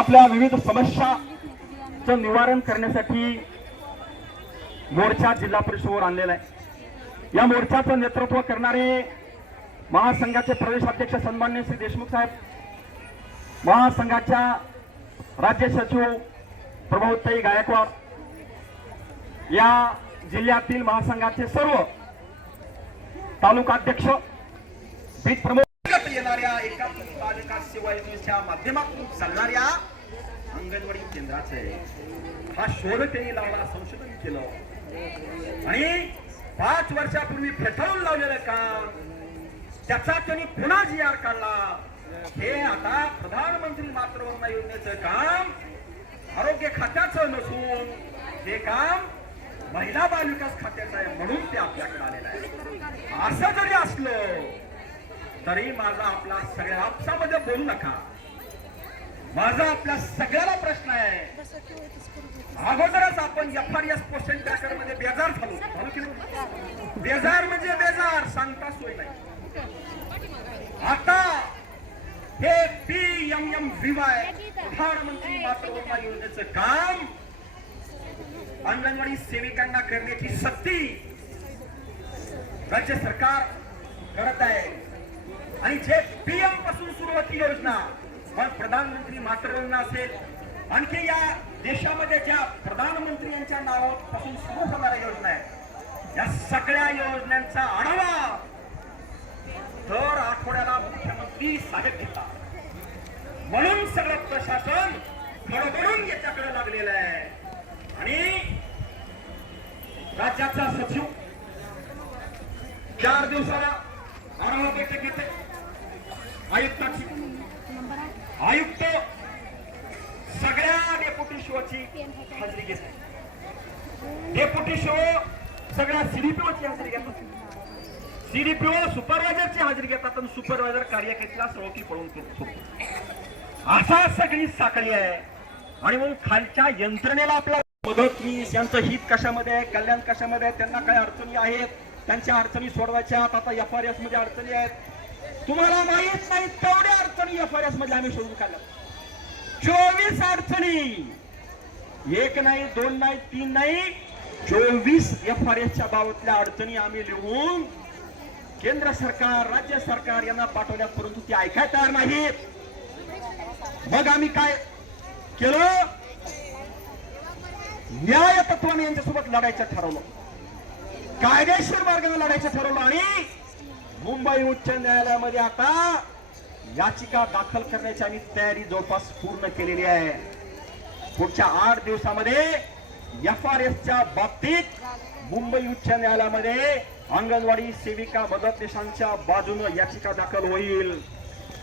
आपल्या विविध समस्याचं निवारण करण्यासाठी मोर्चा जिल्हा परिषदेवर आणलेला आहे. या मोर्चाचं नेतृत्व करणारे महासंघाचे प्रदेश अध्यक्ष सन्मान्य श्री देशमुख साहेब महासंघाच्या राज्य सचिव प्रभावताई गायकवाड या जिल्ह्यातील महासंघाचे सर्व तालुकाध्यक्ष पीठ प्रमुख येणाऱ्या एका पालिका सेवा योजनेच्या माध्यमातून चालणाऱ्या अंगणवाडी केंद्राचे हा शोध त्यांनी लावला संशोधन केलं. आणि पाच वर्षापूर्वी फेटाळून लावलेलं काम त्याचा त्यांनी पुन्हा जी आर काढला. हे आता प्रधानमंत्री मातृवंदना योजनेचं काम आरोग्य खात्याचं नसून हे काम महिला बालविकास खात्याचं आहे म्हणून ते आपल्याकडे आलेलं आहे. असं जरी असलं तरी माझा आपला सगळ्या आपसामध्ये बोलू नका. माझा आपल्या सगळ्याला प्रश्न आहे. अगोदरच आपण एफ आर एस पोस्टल ट्रॅकरमध्ये बेजार झालो. बेजार म्हणजे बेजार सांगता सोय नाही. आता हे पी एम एम वाय प्रधानमंत्री मातृवंदना योजनेचं काम अंगणवाडी सेविकांना करण्याची सक्ती राज्य सरकार करत आहे. आणि जे पीएमपासून सुरू होती योजना मग प्रधानमंत्री मातृवंदना असेल आणखी या देशामध्ये ज्या प्रधानमंत्री यांच्या नावापासून सुरू होणाऱ्या योजना आहेत या सगळ्या योजनांचा आढावा दर आठवड्याला मुख्यमंत्री साहेब घेतात. म्हणून सगळं प्रशासन खडबडून याच्याकडे लागलेलं आहे. आणि राज्याचा सचिव चार दिवसाला आढावा बैठक घेते. आयुक्त आयुक्त सगळ्या डेप्युटी शोची हजेरी घेतली. डेप्युटी शो सगळ्या सीडीपीओची हजेरी घेतात. सीडीपीओ सुपरवायझरची हजेरी घेतात आणि सुपरवायझर कार्यकर्त्याला सळोकी पळून फिरतो असा सगळी साखळी आहे. आणि म्हणून खालच्या यंत्रणेला आपल्या मदतनीस यांचं हित कशामध्ये आहे कल्याण कशामध्ये आहे त्यांना काय अडचणी आहेत त्यांच्या अडचणी सोडवायच्या आता एफ आर एसमध्ये अडचणी आहेत. तुम्हाला माहीत नाही तेवढ्या अडचणी एफ आर एसमध्ये आम्ही शोधून काढल्या. चोवीस अडचणी. एक नाही दोन नाही तीन नाही. चोवीस एफ आर एसच्या बाबतल्या अडचणी आम्ही लिहून केंद्र सरकार राज्य सरकार यांना पाठवल्या परंतु ते ऐकाय तयार नाहीत. मग आम्ही काय केलं? न्याय तत्वाने यांच्यासोबत लढायचं ठरवलं. कायदेशीर मार्गाने लढायचं ठरवलं आणि मुंबई उच्च न्यायालयामध्ये आता याचिका दाखल करण्याची आम्ही तयारी जवळपास पूर्ण केलेली आहे. पुढच्या आठ दिवसामध्ये एफ आर एसच्या बाबतीत मुंबई उच्च न्यायालयामध्ये अंगणवाडी सेविका मदतनीसांच्या बाजूनं याचिका दाखल होईल.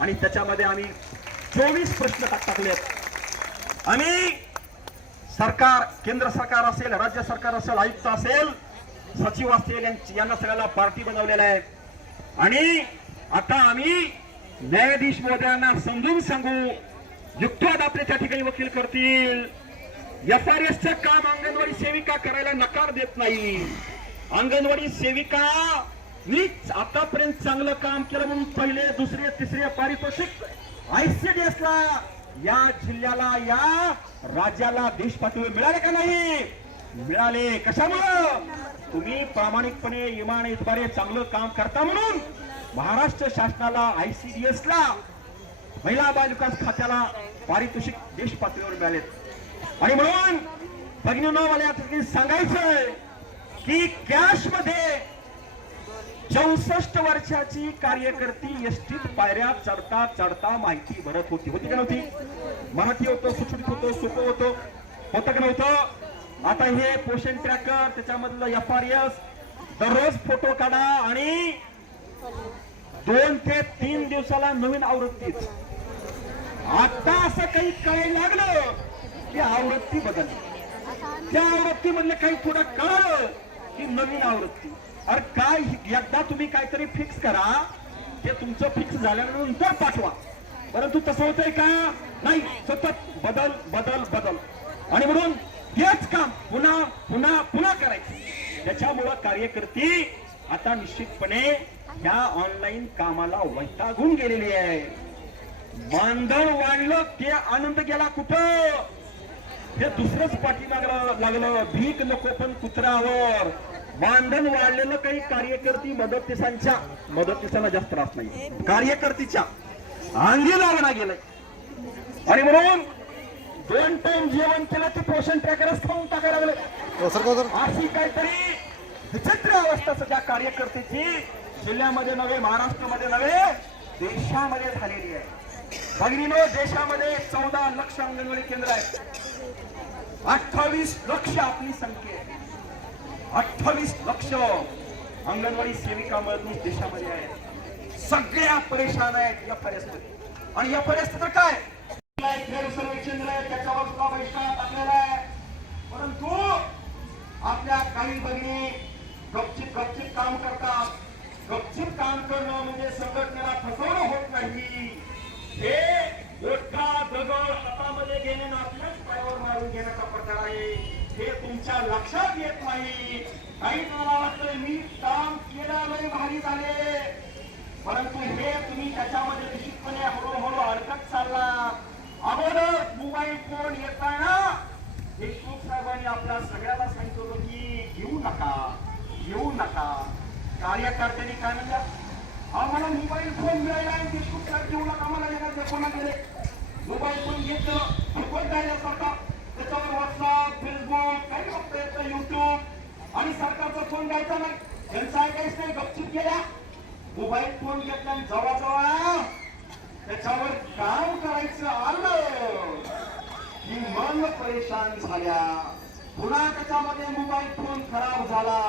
आणि त्याच्यामध्ये आम्ही चोवीस प्रश्न टाकलेत? आणि सरकार केंद्र सरकार असेल राज्य सरकार असेल आयुक्त असेल सचिव असतील यांची- यांना सगळ्याला पार्टी बनवलेला आहे. आणि आता आम्ही न्यायाधीश महोदयांना समजून सांगू युक्तिवाद आपले त्या ठिकाणी वकील करतील. एफ आर एस काम अंगणवाडी सेविका करायला नकार देत नाही. अंगणवाडी सेविका मीच आतापर्यंत चांगलं काम केलं म्हणून पहिले दुसरे तिसरे पारितोषिक आयसीडीएसला या जिल्ह्याला या राज्याला देश पातळीवर मिळाले का नाही? मिळाले. कशामुळं? तुम्ही प्रामाणिकपणे इमानद्वारे चांगलं काम करता म्हणून महाराष्ट्र शासनाला आयसीडीएस ला महिला बाल विकास खात्याला पारितोषिक देश पातळीवर मिळालेत. आणि म्हणून भगिनी मला या सांगायचंय की कॅशमध्ये चौसष्ट वर्षाची कार्यकर्ती एसटीत पायऱ्या चढता चढता माहिती भरत होती. होती का नव्हती? मराठी होतो सुटसुटीत होतो सोपं होतो. होतं का नव्हतं? आता हे पोषण ट्रॅकर त्याच्यामधलं एफ आर एस दररोज फोटो काढा आणि दोन ते तीन दिवसाला नवीन आवृत्तीच आता असं काही कळायला लागलं की आवृत्ती बदलली. त्या आवृत्ती मधलं काही थोडं कळलं की नवीन आवृत्ती. अरे काय एकदा तुम्ही काहीतरी फिक्स करा ते तुमचं फिक्स झाल्यानंतर पाठवा. परंतु तसं होतंय का? नाही सतत बदल बदल बदल. आणि म्हणून हेच काम पुन्हा पुन्हा पुन्हा करायचं. त्याच्यामुळं कार्यकर्ती आता निश्चितपणे या ऑनलाईन कामाला वैतागून गेलेली आहे मानधन वाढलं ते आनंद गेला कुठं? हे दुसरंच पाठीमाग लागलं. भीक नको पण कुत्र्यावर. मानधन वाढलेलं काही कार्यकर्ती मदतनीसांच्या मदतनीसांना जास्त त्रास नाही. कार्यकर्तीच्या अंगी लागणार गेलंय. आणि म्हणून दोन टाइम जेवण केलं ते पोषण ट्रॅकरच खाऊन टाकायला लागले. अशी काहीतरी विचित्र अवस्था सध्या कार्यकर्त्याची जिल्ह्यामध्ये नव्हे महाराष्ट्रामध्ये नव्हे देशामध्ये झालेली आहे. भगिनीनो देशामध्ये चौदा लक्ष अंगणवाडी केंद्र आहेत. अठ्ठावीस लक्ष आपली संख्या आहे. अठ्ठावीस लक्ष अंगणवाडी सेविका मदतनीस देशामध्ये आहेत. सगळ्या परेशान आहेत या परिस्थितीत. आणि या परिस्थितीत काय? आहे त्याच्यावर सुद्धा बहिष्कार टाकलेला आहे. परंतु आपल्या काही बहिणी गपचिप गपचिप काम करतात. गपचिप काम करणं म्हणजे संघटनेला फसवणं होत नाही. हे मोठा दगड हातामध्ये घेणे आपल्याच पायावर मारून घेण्याचा प्रकार आहे. हे तुमच्या लक्षात येत नाही. काही जणांना वाटतं मी काम केलं नाही भारी झाले. परंतु हे तुम्ही त्याच्यामध्ये मोबाईल फोन येताना? देशमुख साहेबांनी आपल्या सगळ्याला सांगितलं होतं की घेऊ नका घेऊ नका. कार्यकर्त्यांनी काय म्हणलं? आम्हाला मोबाईल फोन मिळाला आणि देशमुख साहेब घेऊ नका आम्हाला येणार कोणा गेले मोबाईल फोन घेतलं फुकट द्यायला सरकार. त्याच्यावर व्हॉट्सअप फेसबुक काही बघता येतं युट्यूब आणि सरकारचा फोन द्यायचा नाही. त्यांचा ऐकायच नाही गपचूप केल्या. मोबाईल फोन घेतला आणि जवळ त्याच्यावर काम करायचं मन परेशान झाल्या. पुन्हा त्याच्यामध्ये मोबाईल फोन खराब झाला.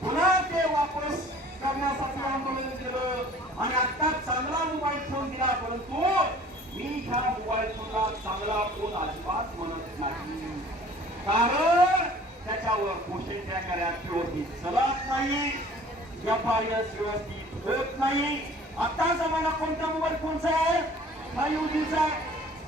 पुन्हा ते वापस करण्यासाठी आंदोलन केलं. आणि आता चांगला मोबाईल फोन दिला परंतु मी ह्या मोबाईल फोनला चांगला फोन अजिबात म्हणत नाही. कारण त्याच्यावर पोषण ट्रॅकर व्यवस्थित चलत नाही. एफ आय व्यवस्थित होत नाही. आता जमाना कोणत्या मोबाईल फोनचा आहे फाईव्ह जीचा आहे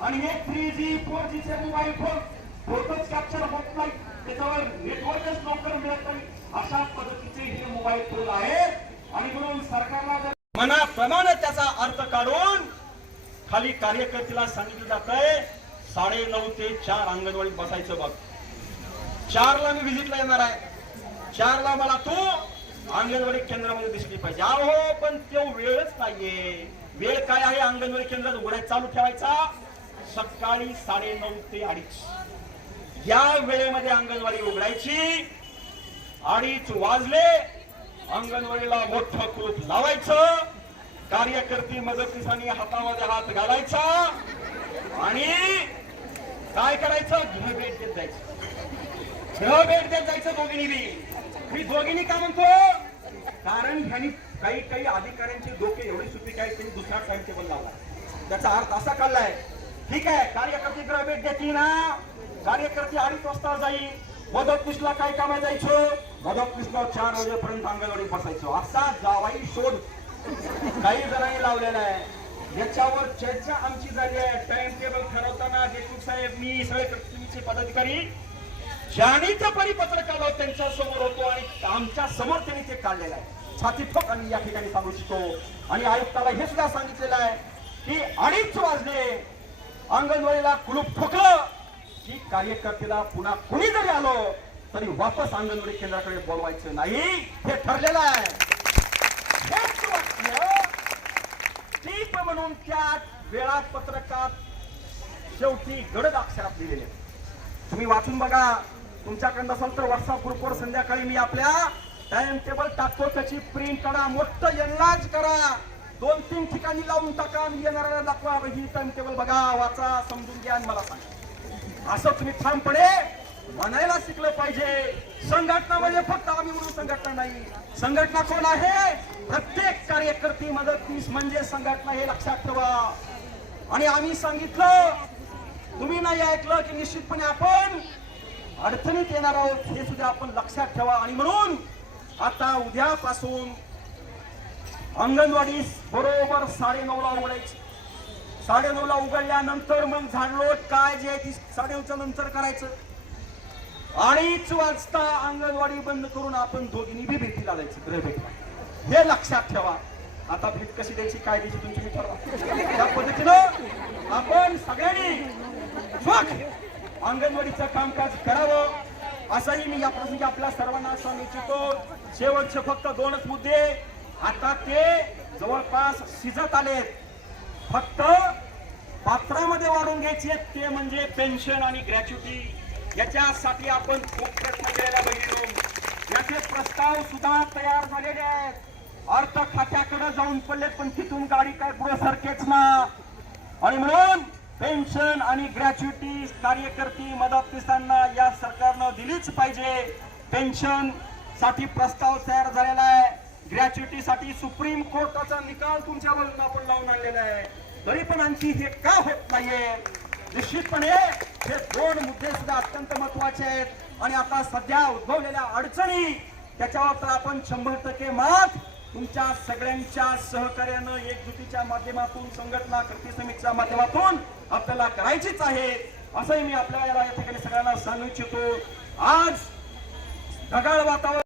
आणि हे थ्री जी फोर जी चे मोबाईल फोन फोटोच कॅप्चर होत नाही. त्याच्यावर नेटवर्कच लवकर मिळत नाही. अशा पद्धतीचे हे मोबाईल फोन आहेत आणि म्हणून सरकारला जर मनाप्रमाणे त्याचा अर्थ काढून खाली कार्यकर्त्याला सांगितलं जात आहे साडे नऊ ते चार अंगणवाडीत बसायचं बघ. चारला मी व्हिजिटला येणार आहे. चारला मला तू अंगणवाडी केंद्रामध्ये दिसली पाहिजे. अहो पण तो वेळच नाहीये. वेळ काय आहे? अंगणवाडी केंद्रात उघड्या चालू ठेवायचा? सकाळी साडे नऊ ते अडीच. या वेळेमध्ये अंगणवाडी उघडायची. अडीच वाजले. अंगणवाडीला मोठं कुलूप लावायचं. कार्यकर्ती मदतीसाठी हातामध्ये हात घालायचा. आणि काय करायचं? गृह भेट देत जायचं. गृह भेट देत जायचं दोघींनी बी. मी दोघींनी का म्हणतो? कारण ह्यानी काही काही अधिकाऱ्यांचे डोके एवढे सुपीक आहेत त्यांनी दुसरा टाइम टेबल लावला. त्याचा अर्थ असा काढलाय ठीक आहे कार्यकर्ते गृह भेट देतील ना? कार्यकर्ते अडीच वाजता जाईल. मदतनीसला काय कामा जायचो मदतनीसला चार वाजेपर्यंत अंगणवाडी बसायचो. असा जावाई शोध. काही जणांनी लावलेला आहे. याच्यावर चर्चा आमची झाली आहे. टाइम टेबल ठरवताना देशमुख साहेब मी सगळे प्रतिनिधीचे पदाधिकारी ज्यांनी परिपत्रक आलो त्यांच्यासमोर होतो आणि आमच्यासमोर त्यांनी ते काढलेलं आहे. छाती ठोक आम्ही या ठिकाणी सांगू शकतो आणि आयुक्ताला हे सुद्धा सांगितलेलं आहे की अडीच वाजले. अंगणवाडीला कुलूप ठोकलं की कार्यकर्त्याला पुन्हा कुणी जरी आलो तरी वापस अंगणवाडी केंद्राकडे बोलवायचं नाही. हे ठरलेलं आहे. टीप म्हणून त्या वेळापत्रकात शेवटी गडद अक्षरात लिहिलेले. तुम्ही वाचून बघा. तुमच्याकडं असेल तर व्हॉट्सअप ग्रुपवर संध्याकाळी मी आपल्या टाइम टेबल टाकतो. त्याची प्रिंट करा मोठं एनलार्ज करा. दोन तीन ठिकाणी लावून टाका आणि येणाऱ्याला दाखवा. ही टाइम टेबल बघा वाचा समजून घ्या आणि मला सांगा. असं तुम्ही ठामपणे म्हणायला शिकलं पाहिजे. संघटना म्हणजे फक्त आम्ही म्हणून संघटना नाही. संघटना कोण आहे? प्रत्येक कार्यकर्ती मदतनीस म्हणजे संघटना हे लक्षात ठेवा. आणि आम्ही सांगितलं तुम्ही नाही ऐकलं की निश्चितपणे आपण अडचणीत येणार आहोत हे सुद्धा आपण लक्षात ठेवा. आणि म्हणून आता उद्यापासून अंगणवाडी बरोबर साडे नऊला उघडायची. साडे नऊला उघडल्यानंतर मग झाडलोट काय जे आहे ती साडे नऊच्या नंतर करायचं. अडीच वाजता अंगणवाडी बंद करून आपण दोघींनी बी भेटीला जायचं गृह हे लक्षात ठेवा. आता भेट कशी द्यायची काय द्यायची तुमची मी ठरवा. त्या पद्धतीनं आपण सगळ्यांनी अंगणवाडीचं कामकाज करावं. असंही मी या प्रसंगी आपल्या सर्वांना सांगू इच्छितो. शेवटचे फक्त दोनच मुद्दे. आता ते जवळपास शिजत आलेत. फक्त पात्रामध्ये वाढून घ्यायचे ते म्हणजे पेन्शन आणि ग्रॅच्युटी याच्यासाठी आपण खूप प्रयत्न केलेला बहिणी याचे प्रस्ताव सुद्धा तयार झालेले आहेत. अर्थ खात्याकडे जाऊन पडलेत पण तिथून गाडी काय पुढे सारखेच ना. आणि म्हणून पेन्शन आणि ग्रॅच्युटी कार्यकर्ती मदतनीसांना या सरकारनं दिलीच पाहिजे. पेन्शनसाठी प्रस्ताव तयार झालेला आहे. ग्रॅच्युटी साठी सुप्रीम कोर्टाचा निकाल तुमच्या बाजूने आपण लावून आणलेला आहे. तरी पण आणखी हे का होत नाहीये? निश्चितपणे हे दोन मुद्दे सुद्धा अत्यंत महत्त्वाचे आहेत. आणि आता सध्या उद्भवलेल्या अडचणी त्याच्यावर तर आपण शंभर टक्के मात. तुमच्या सगळ्यांच्या सहकार्यानं एकजुटीच्या माध्यमातून संघटना कृती समितीच्या माध्यमातून आपल्याला करायचीच आहे. असंही मी आपल्याला या ठिकाणी सगळ्यांना सांगू इच्छितो. आज ढगाळ वातावरण